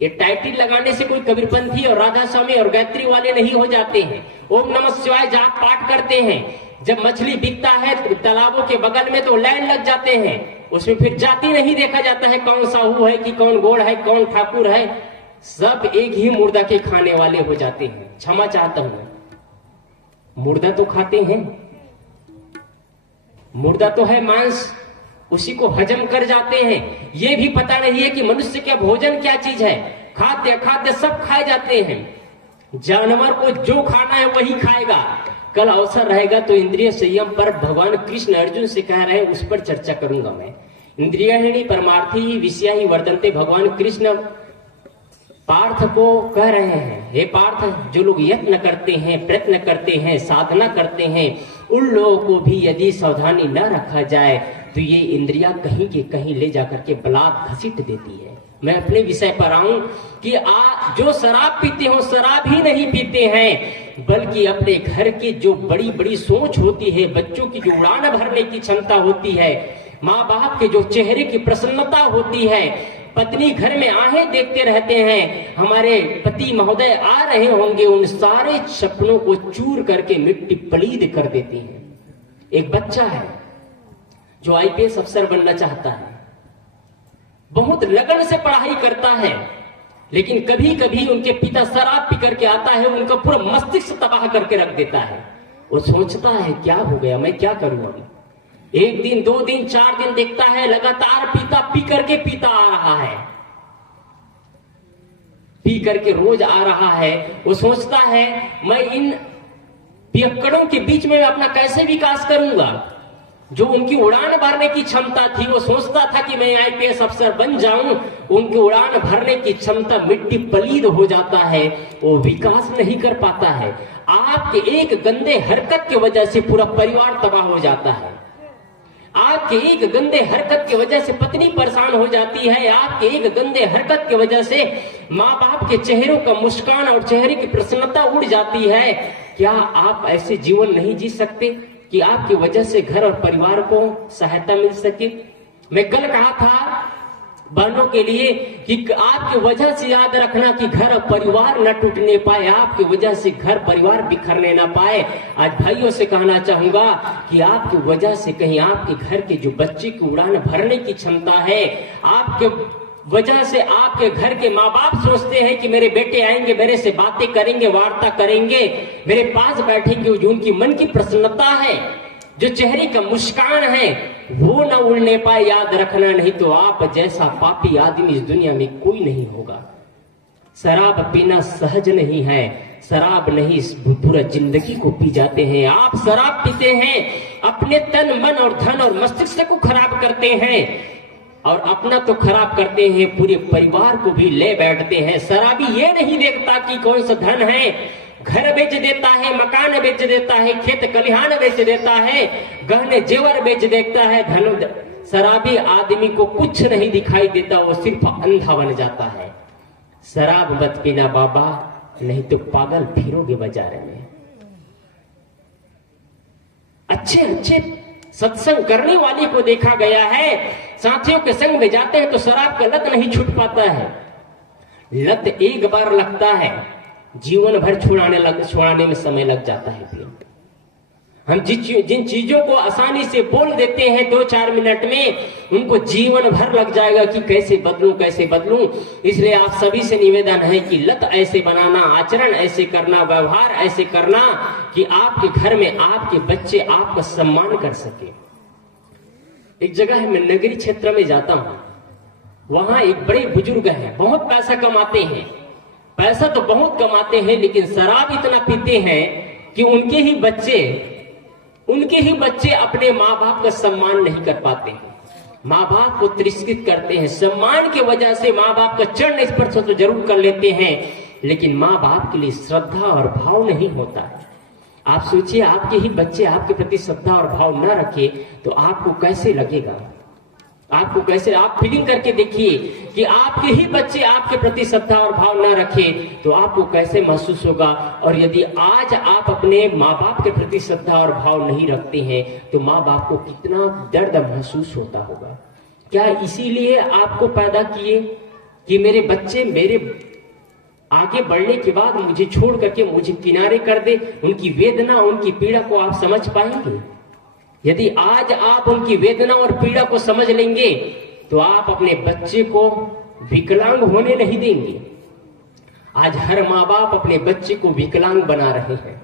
ये टाइटल लगाने से कोई कबीरपंथी और राधा स्वामी और गायत्री वाले नहीं हो जाते हैं। ओम नमः शिवाय जाप पाठ करते हैं। जब मछली बिकता है तालाबों के बगल में तो लाइन लग जाते हैं। उसमें फिर जाति नहीं देखा जाता है, कौन साहू है कि कौन गोड़ है, कौन ठाकुर है, सब एक ही मुर्दा के खाने वाले हो जाते हैं। क्षमा चाहता हूं, मुर्दा तो खाते हैं, मुर्दा तो है मांस, उसी को हजम कर जाते हैं। ये भी पता नहीं है कि मनुष्य का भोजन क्या चीज है। खाद्य अखाद्य सब खाए जाते हैं। जानवर को जो खाना है वही खाएगा। कल अवसर रहेगा तो इंद्रिय संयम पर भगवान कृष्ण अर्जुन से कह रहे हैं, उस पर चर्चा करूंगा मैं। इंद्रियाणि परमार्थी विषया ही वर्तन्ते, भगवान कृष्ण पार्थ को कह रहे हैं, हे पार्थ, जो लोग यत्न करते हैं, प्रयत्न करते हैं, साधना करते हैं, उन लोगों को भी यदि सावधानी न रखा जाए तो ये इंद्रियां कहीं के कहीं ले जाकर के बलात् घसीट देती है। मैं अपने विषय पर आऊं कि जो शराब पीते हो, शराब ही नहीं पीते हैं, बल्कि अपने घर की जो बड़ी बड़ी सोच होती है, बच्चों की जो उड़ान भरने की क्षमता होती है, माँ बाप के जो चेहरे की प्रसन्नता होती है, पत्नी घर में आहें देखते रहते हैं, हमारे पति महोदय आ रहे होंगे, उन सारे सपनों को चूर करके मिट्टी पलीद कर देती है। एक बच्चा है जो आईपीएस अफसर बनना चाहता है, बहुत लगन से पढ़ाई करता है, लेकिन कभी कभी उनके पिता शराब पी करके आता है, उनका पूरा मस्तिष्क तबाह करके रख देता है। वो सोचता है क्या हो गया, मैं क्या करूं अभी। एक दिन, 2 दिन, 4 दिन देखता है लगातार पी करके पीता आ रहा है, पी करके रोज आ रहा है। वो सोचता है मैं इन पियक्कड़ों के बीच में अपना कैसे विकास करूंगा। जो उनकी उड़ान भरने की क्षमता थी, वो सोचता था कि मैं आईपीएस अफसर बन जाऊं, उनकी उड़ान भरने की क्षमता मिट्टी पलीद हो जाता है, वो विकास नहीं कर पाता है। आपके एक गंदे हरकत की वजह से पूरा परिवार तबाह हो जाता है, आपके एक गंदे हरकत की वजह से पत्नी परेशान हो जाती है, आपके एक गंदे हरकत की वजह से माँ बाप के चेहरों का मुस्कान और चेहरे की प्रसन्नता उड़ जाती है। क्या आप ऐसे जीवन नहीं जी सकते कि आपकी वजह से घर और परिवार को सहायता मिल सके। मैं कल कहा था बहनों के लिए कि आपकी वजह से याद रखना कि घर और परिवार न टूटने पाए, आपकी वजह से घर परिवार बिखरने ना पाए। आज भाइयों से कहना चाहूंगा कि आपकी वजह से कहीं आपके घर के जो बच्चे की उड़ान भरने की क्षमता है, आपके वजह से आपके घर के माँ बाप सोचते हैं कि मेरे बेटे आएंगे, मेरे से बातें करेंगे, वार्ता करेंगे, मेरे पास बैठेंगे, जो उनकी मन की प्रसन्नता है, जो चेहरे का मुस्कान है, वो ना उड़ने पाए। याद रखना, नहीं तो आप जैसा पापी आदमी इस दुनिया में कोई नहीं होगा। शराब पीना सहज नहीं है, शराब नहीं इस पूरा जिंदगी को पी जाते हैं। आप शराब पीते हैं, अपने तन मन और धन और मस्तिष्क को खराब करते हैं, और अपना तो खराब करते हैं, पूरे परिवार को भी ले बैठते हैं। शराबी ये नहीं देखता कि कौन सा धन है, घर बेच देता है, मकान बेच देता है, खेत खलिहान बेच देता है, गहने जेवर बेच देता है। धन शराबी आदमी को कुछ नहीं दिखाई देता, वो सिर्फ अंधा बन जाता है। शराब मत पीना बाबा, नहीं तो पागल फिरोगे बाजार में। अच्छे अच्छे सत्संग करने वाले को देखा गया है, साथियों के संग में जाते हैं तो शराब का लत नहीं छूट पाता है। लत एक बार लगता है, जीवन भर छुड़ाने में समय लग जाता है। फिर हम जिन चीजों को आसानी से बोल देते हैं 2-4 मिनट में, उनको जीवन भर लग जाएगा कि कैसे बदलूं, कैसे बदलूं। इसलिए आप सभी से निवेदन है कि लत ऐसे बनाना, आचरण ऐसे करना, व्यवहार ऐसे करना कि आपके घर में आपके बच्चे आपका सम्मान कर सके। एक जगह है, मैं नगरी क्षेत्र में जाता हूं, वहां एक बड़े बुजुर्ग हैं, बहुत पैसा कमाते हैं, पैसा तो बहुत कमाते हैं, लेकिन शराब इतना पीते हैं कि उनके ही बच्चे अपने माँ बाप का सम्मान नहीं कर पाते हैं, माँ बाप को तिरस्कृत करते हैं। सम्मान की वजह से माँ बाप का चरण स्पर्श तो जरूर कर लेते हैं, लेकिन माँ बाप के लिए श्रद्धा और भाव नहीं होता है। आप सोचिए, आपके ही बच्चे आपके प्रति श्रद्धा और भाव न रखे तो आपको कैसे लगेगा, आपको कैसे, आप फीलिंग करके देखिए कि आपके ही बच्चे आपके प्रति श्रद्धा और भाव न रखे तो आपको कैसे महसूस होगा। और यदि आज आप अपने माँ बाप के प्रति श्रद्धा और भाव नहीं रखते हैं तो माँ बाप को कितना दर्द महसूस होता होगा। क्या इसीलिए आपको पैदा किए कि मेरे बच्चे मेरे आगे बढ़ने के बाद मुझे छोड़ करके मुझे किनारे कर दे? उनकी वेदना, उनकी पीड़ा को आप समझ पाएंगे? यदि आज आप उनकी वेदना और पीड़ा को समझ लेंगे तो आप अपने बच्चे को विकलांग होने नहीं देंगे। आज हर माँ बाप अपने बच्चे को विकलांग बना रहे हैं,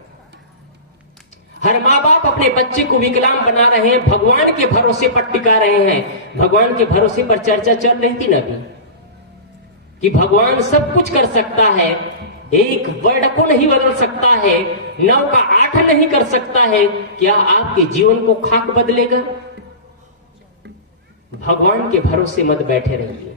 हर माँ बाप अपने बच्चे को विकलांग बना रहे हैं, भगवान के भरोसे पर टिका रहे हैं। भगवान के भरोसे पर चर्चा चल रही थी ना अभी कि भगवान सब कुछ कर सकता है, एक वर्ड को नहीं बदल सकता है, 9 का 8 नहीं कर सकता है। क्या आपके जीवन को खाक बदलेगा? भगवान के भरोसे मत बैठे रहिए।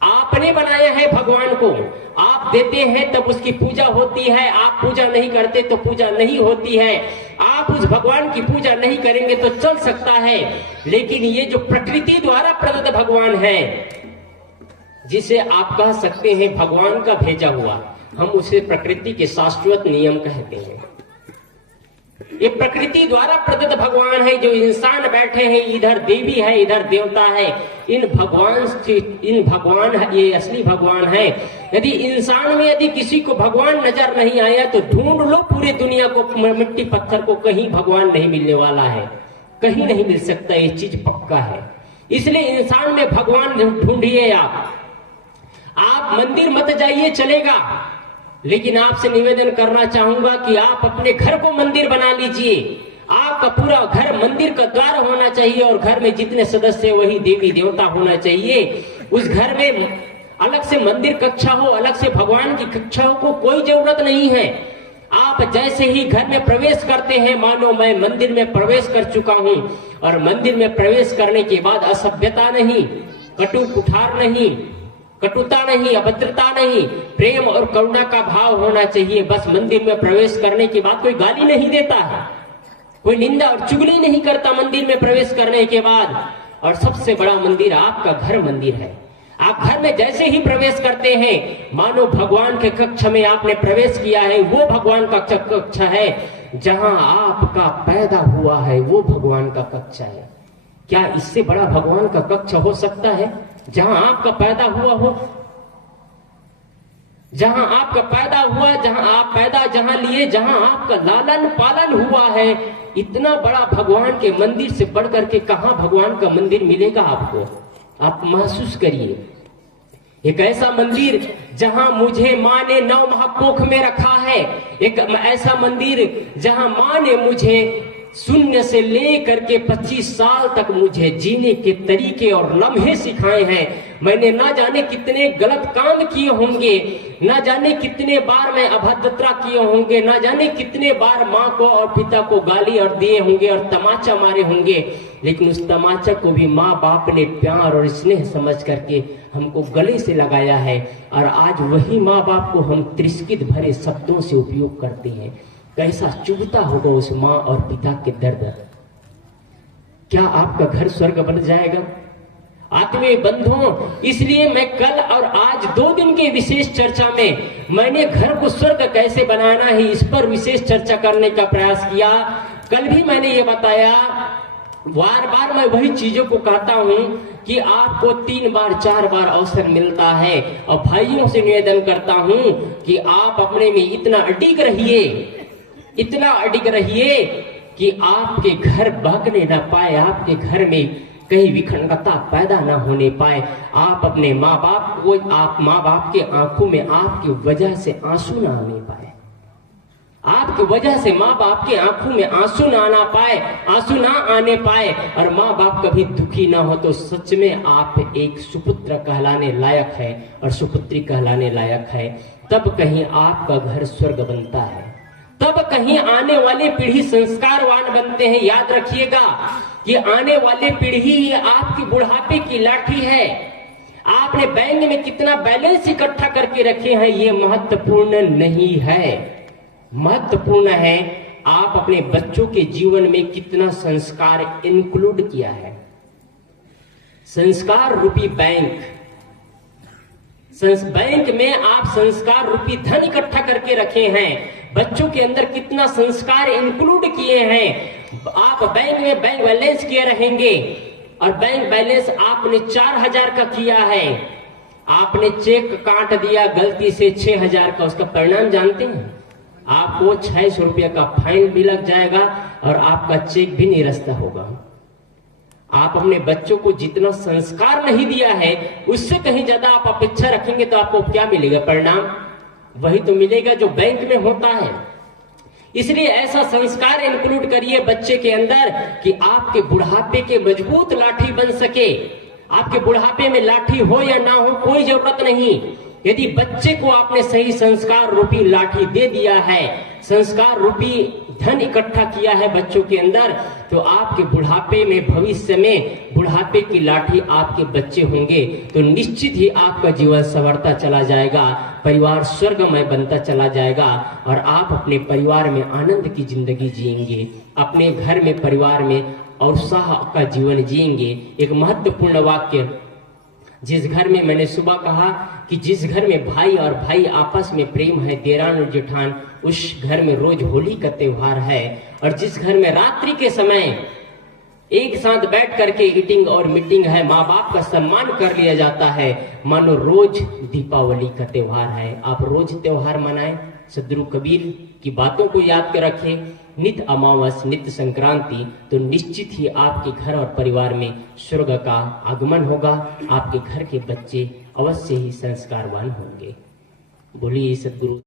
आपने बनाया है भगवान को, आप देते हैं तब उसकी पूजा होती है, आप पूजा नहीं करते तो पूजा नहीं होती है। आप उस भगवान की पूजा नहीं करेंगे तो चल सकता है, लेकिन ये जो प्रकृति द्वारा प्रदत्त भगवान है, जिसे आप कह सकते हैं भगवान का भेजा हुआ, हम उसे प्रकृति के शाश्वत नियम कहते हैं। ये प्रकृति द्वारा प्रदत्त भगवान है। जो इंसान बैठे हैं, इधर देवी है इधर देवता है, इन भगवान ये असली भगवान है। यदि इंसान में यदि किसी को भगवान नजर नहीं आया तो ढूंढ लो पूरी दुनिया को, मिट्टी पत्थर को, कहीं भगवान नहीं मिलने वाला है, कहीं नहीं मिल सकता, ये चीज पक्का है। इसलिए इंसान में भगवान ढूंढिए। आप मंदिर मत जाइए, चलेगा, लेकिन आपसे निवेदन करना चाहूंगा कि आप अपने घर को मंदिर बना लीजिए। आपका पूरा घर मंदिर का द्वार होना चाहिए और घर में जितने सदस्य वही देवी देवता होना चाहिए। उस घर में अलग से मंदिर कक्षा हो, अलग से भगवान की कक्षाओं को कोई जरूरत नहीं है। आप जैसे ही घर में प्रवेश करते हैं, मानो मैं मंदिर में प्रवेश कर चुका हूं, और मंदिर में प्रवेश करने के बाद असभ्यता नहीं, कटु कुठार नहीं, कटुता नहीं, अभद्रता नहीं, प्रेम और करुणा का भाव होना चाहिए। बस मंदिर में प्रवेश करने के बाद कोई गाली नहीं देता है, कोई निंदा और चुगली नहीं करता मंदिर में प्रवेश करने के बाद। और सबसे बड़ा मंदिर आपका घर मंदिर है। आप घर में जैसे ही प्रवेश करते हैं, मानो भगवान के कक्ष में आपने प्रवेश किया है। वो भगवान का कक्ष है, जहां आपका पैदा हुआ है, वो भगवान का कक्ष है। क्या इससे बड़ा भगवान का कक्ष हो सकता है? जहां आपका पैदा हुआ हो, जहां आपका पैदा हुआ, जहां आप पैदा जहां लिए, जहां आपका लालन पालन हुआ है, इतना बड़ा भगवान के मंदिर से बढ़कर के कहां भगवान का मंदिर मिलेगा आपको? आप महसूस करिए। एक ऐसा मंदिर जहां मुझे माँ ने 9 माह कोख में रखा है, एक ऐसा मंदिर जहां माँ ने मुझे शून्य से लेकर के 25 साल तक मुझे जीने के तरीके और लम्हे सिखाए हैं। मैंने ना जाने कितने गलत काम किए होंगे, ना जाने कितने बार मैं अभद्रता किए होंगे, ना जाने कितने बार माँ को और पिता को गाली और दिए होंगे और तमाचा मारे होंगे, लेकिन उस तमाचा को भी माँ बाप ने प्यार और स्नेह समझ करके हमको गले से लगाया है। और आज वही माँ बाप को हम त्रिस्कित भरे शब्दों से उपयोग करते हैं। कैसा चुभता होगा उस माँ और पिता के दर्द। क्या आपका घर स्वर्ग बन जाएगा? आत्मीय बंधुओं, इसलिए मैं कल और आज 2 दिन के विशेष चर्चा में मैंने घर को स्वर्ग कैसे बनाना है, इस पर विशेष चर्चा करने का प्रयास किया। कल भी मैंने ये बताया, बार बार मैं वही चीजों को कहता हूं कि आपको 3 बार 4 बार अवसर मिलता है। और भाइयों से निवेदन करता हूं कि आप अपने में इतना अडिग रहिए, इतना अडिग रहिए कि आपके घर भागने ना पाए, आपके घर में कहीं विखंडता पैदा ना होने पाए। आप अपने माँ बाप को, आप माँ बाप के आंखों में आपकी वजह से आंसू ना आने पाए, आपकी वजह से माँ बाप के आंखों में आंसू ना आना पाए, आंसू ना आने पाए, और माँ बाप कभी दुखी ना हो, तो सच में आप एक सुपुत्र कहलाने लायक है और सुपुत्री कहलाने लायक है। तब कहीं आपका घर स्वर्ग बनता है, तब कहीं आने वाले पीढ़ी संस्कारवान बनते हैं। याद रखिएगा कि आने वाले पीढ़ी आपकी बुढ़ापे की लाठी है। आपने बैंक में कितना बैलेंस इकट्ठा करके रखे हैं, ये महत्वपूर्ण नहीं है। महत्वपूर्ण है आप अपने बच्चों के जीवन में कितना संस्कार इंक्लूड किया है। संस्कार रूपी बैंक में आप संस्कार रूपी धन इकट्ठा करके रखे हैं। बच्चों के अंदर कितना संस्कार इंक्लूड किए हैं। आप बैंक में बैंक बैलेंस किए रहेंगे, और बैंक बैलेंस आपने 4000 का किया है, आपने चेक काट दिया गलती से 6000 का, उसका परिणाम जानते हैं? आपको 600 रुपया का फाइन भी लग जाएगा और आपका चेक भी निरस्त होगा। आप अपने बच्चों को जितना संस्कार नहीं दिया है, उससे कहीं ज्यादा आप अपेक्षा रखेंगे तो आपको क्या मिलेगा? परिणाम वही तो मिलेगा जो बैंक में होता है। इसलिए ऐसा संस्कार इंक्लूड करिए बच्चे के अंदर कि आपके बुढ़ापे के मजबूत लाठी बन सके। आपके बुढ़ापे में लाठी हो या ना हो कोई जरूरत नहीं, यदि बच्चे को आपने सही संस्कार रूपी लाठी दे दिया है, संस्कार रूपी धन इकट्ठा किया है बच्चों के अंदर, तो आपके बुढ़ापे में, भविष्य में बुढ़ापे की लाठी आपके बच्चे होंगे, तो निश्चित ही आपका जीवन संवरता चला जाएगा, परिवार स्वर्गमय बनता चला जाएगा और आप अपने परिवार में आनंद की जिंदगी जिएंगे, अपने घर में, परिवार में उत्साह का जीवन जिएंगे। एक महत्वपूर्ण वाक्य, जिस घर में, मैंने सुबह कहा कि जिस घर में भाई और भाई आपस में प्रेम है, देरान और जेठान, उस घर में रोज होली का त्योहार है। और जिस घर में रात्रि के समय एक साथ बैठ करके ईटिंग और मीटिंग है, माँ बाप का सम्मान कर लिया जाता है, मानो रोज दीपावली का त्योहार है। आप रोज त्योहार मनाएं, सदगुरु कबीर की बातों को याद कर रखें, नित्य अमावस, नित्य संक्रांति, तो निश्चित ही आपके घर और परिवार में स्वर्ग का आगमन होगा, आपके घर के बच्चे अवश्य ही संस्कारवान होंगे। बोलिए सदगुरु।